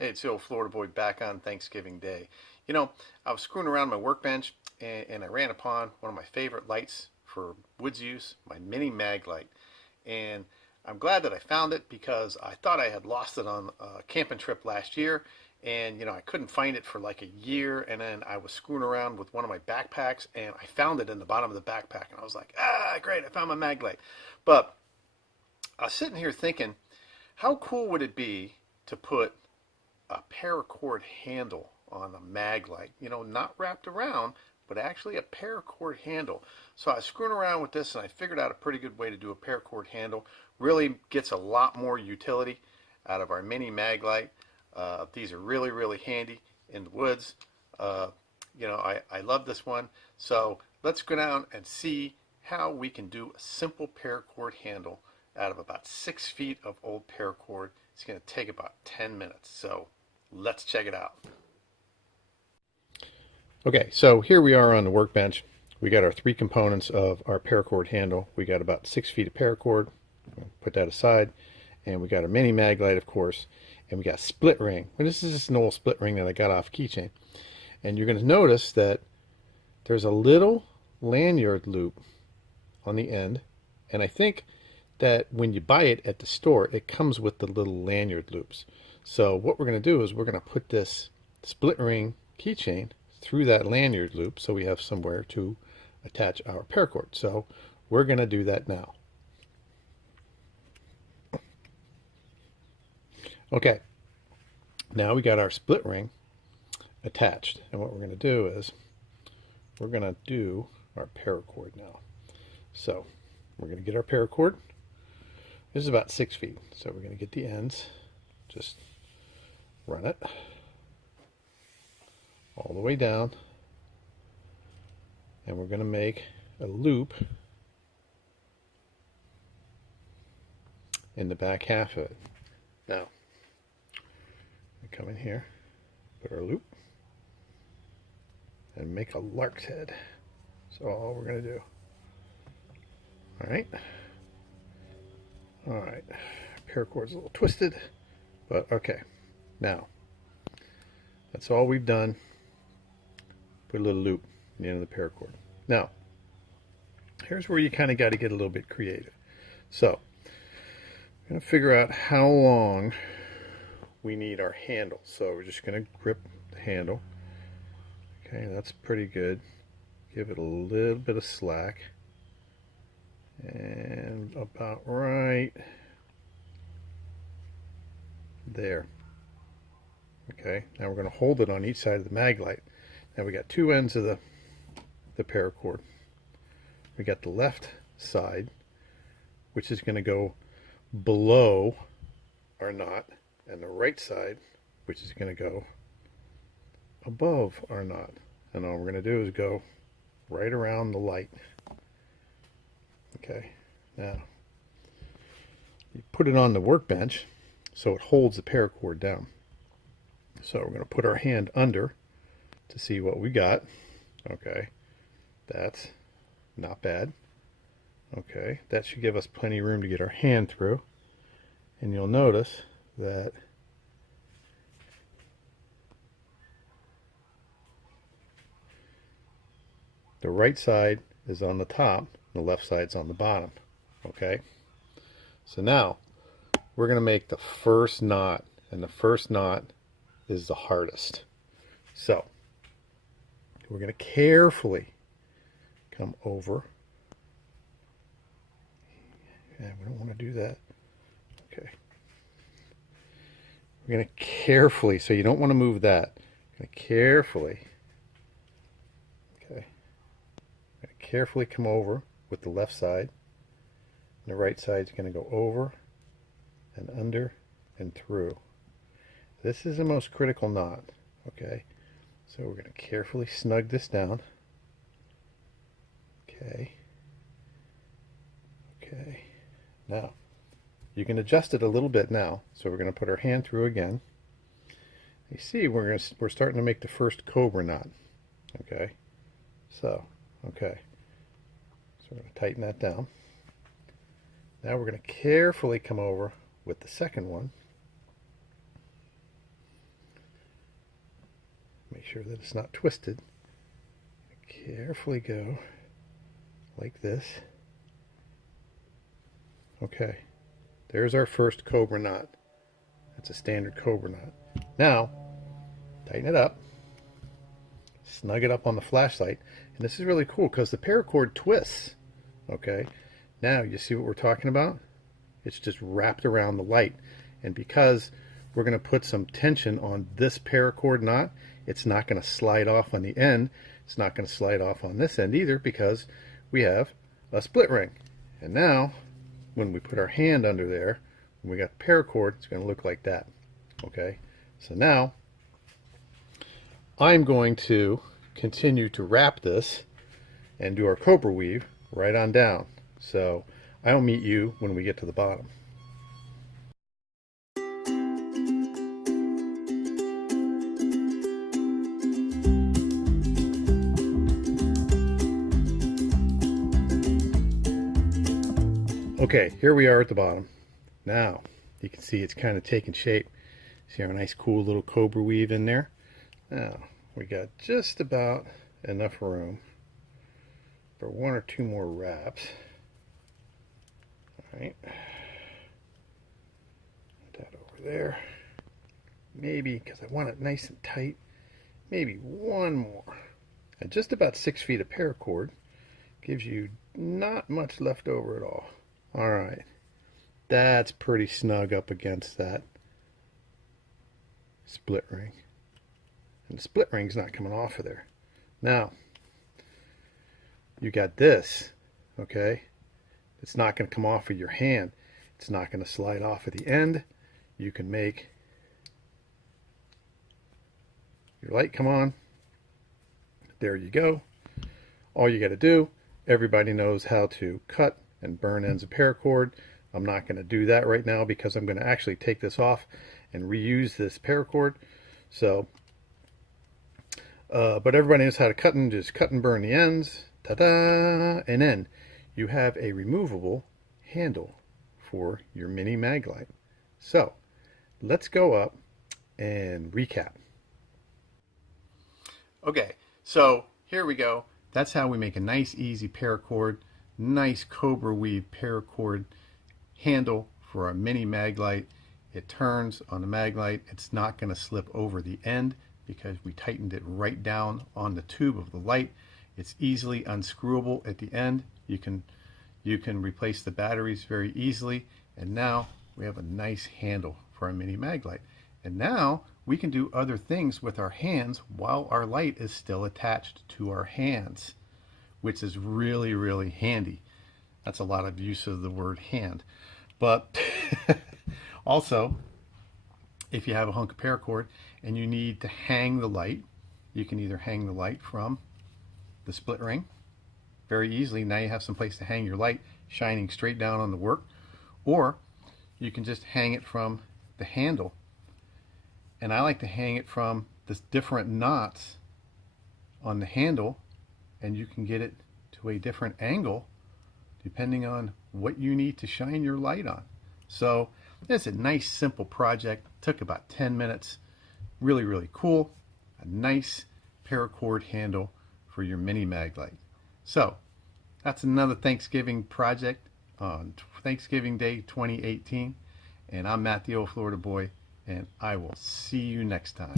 Hey, it's the old Florida boy back on Thanksgiving Day. You know, I was screwing around my workbench and I ran upon one of my favorite lights for woods use, my Mini Maglight. And I'm glad that I found it because I thought I had lost it on a camping trip last year. And, I couldn't find it for like a year. And then I was screwing around with one of my backpacks and I found it in the bottom of the backpack. And I was like, great, I found my Maglite. But I was sitting here thinking, how cool would it be to put a paracord handle on a Maglite, not wrapped around, but actually a paracord handle. So I was screwing around with this and I figured out a pretty good way to do a paracord handle. Really gets a lot more utility out of our Mini Maglite. These are really, really handy in the woods. I love this one. So let's go down and see how we can do a simple paracord handle out of about 6 feet of old paracord. It's going to take about 10 minutes. So let's check it out. Okay, so here we are on the workbench. We got our 3 components of our paracord handle. We got about 6 feet of paracord. Put that aside. And we got a Mini Maglite, of course. And we got a split ring. And this is just an old split ring that I got off keychain. And you're going to notice that there's a little lanyard loop on the end. And I think that when you buy it at the store, it comes with the little lanyard loops. So what we're going to do is we're going to put this split ring keychain through that lanyard loop so we have somewhere to attach our paracord. So we're going to do that now. Okay, now we got our split ring attached, and what we're going to do is we're going to do our paracord now. So we're going to get our paracord. This is about 6 feet, so we're going to get the ends, just run it all the way down, and we're going to make a loop in the back half of it. Now, we come in here, put our loop, and make a lark's head. So all we're going to do. All right, paracord's a little twisted, but okay. Now, that's all we've done. Put a little loop in the end of the paracord. Now, here's where you kind of got to get a little bit creative. So, I'm going to figure out how long we need our handle. So we're just going to grip the handle. Okay, that's pretty good. Give it a little bit of slack. And about right there. Okay, now we're going to hold it on each side of the Maglite. Now we got 2 ends of the paracord. We got the left side, which is going to go below our knot, and the right side, which is going to go above our knot. And all we're going to do is go right around the light. Okay, now you put it on the workbench so it holds the paracord down. So we're going to put our hand under to see what we got. Okay, that's not bad. Okay, that should give us plenty of room to get our hand through. And you'll notice that the right side is on the top, the left side's on the bottom. Okay, so now we're going to make the first knot, and the first knot is the hardest. So we're going to carefully come over, and we don't want to do that. Okay, we're going to carefully, so you don't want to move that. We're going to carefully, okay, carefully come over with the left side, and the right side's going to go over and under and through. This is the most critical knot. Okay, so we're going to carefully snug this down. Okay, now you can adjust it a little bit now. So we're going to put our hand through again. You see, we're starting to make the first cobra knot. Okay, so we're going to tighten that down. Now we're going to carefully come over with the second one. make sure that it's not twisted. Carefully go like this. Okay, there's our first cobra knot. That's a standard cobra knot. Now, tighten it up, snug it up on the flashlight, and this is really cool because the paracord twists. Okay, now you see what we're talking about? It's just wrapped around the light, and because we're going to put some tension on this paracord knot, it's not going to slide off on the end. It's not going to slide off on this end either because we have a split ring. And now, when we put our hand under there, when we got the paracord, it's going to look like that. Okay, so now I'm going to continue to wrap this and do our cobra weave right on down. So I'll meet you when we get to the bottom. Okay, here we are at the bottom. Now, you can see it's kind of taking shape. See our nice cool little cobra weave in there? Now, we got just about enough room for one or two more wraps. Alright. Put that over there. Maybe, because I want it nice and tight, maybe one more. And just about 6 feet of paracord gives you not much left over at all. Alright, that's pretty snug up against that split ring. And the split ring's not coming off of there. Now, you got this, okay? It's not going to come off of your hand. It's not going to slide off at the end. You can make your light come on. There you go. All you got to do, everybody knows how to cut and burn ends of paracord. I'm not going to do that right now because I'm going to actually take this off and reuse this paracord. So, but everybody knows how to cut and just cut and burn the ends. Ta-da! And then you have a removable handle for your Mini Maglight. So, let's go up and recap. Okay, so here we go. That's how we make a nice, easy paracord. Nice cobra weave paracord handle for our Mini Maglight. It turns on the Maglight. It's not going to slip over the end because we tightened it right down on the tube of the light. It's easily unscrewable at the end. You can replace the batteries very easily. And now we have a nice handle for our Mini Maglight. And now we can do other things with our hands while our light is still attached to our hands, which is really, really handy. That's a lot of use of the word hand. But also, if you have a hunk of paracord and you need to hang the light, you can either hang the light from the split ring very easily. Now you have some place to hang your light shining straight down on the work, or you can just hang it from the handle. And I like to hang it from the different knots on the handle, and you can get it to a different angle depending on what you need to shine your light on. So it's a nice simple project. Took about 10 minutes. Really, really cool. A nice paracord handle for your Mini Maglight. So that's another Thanksgiving project on Thanksgiving Day 2018. And I'm Matt, the old Florida boy, and I will see you next time.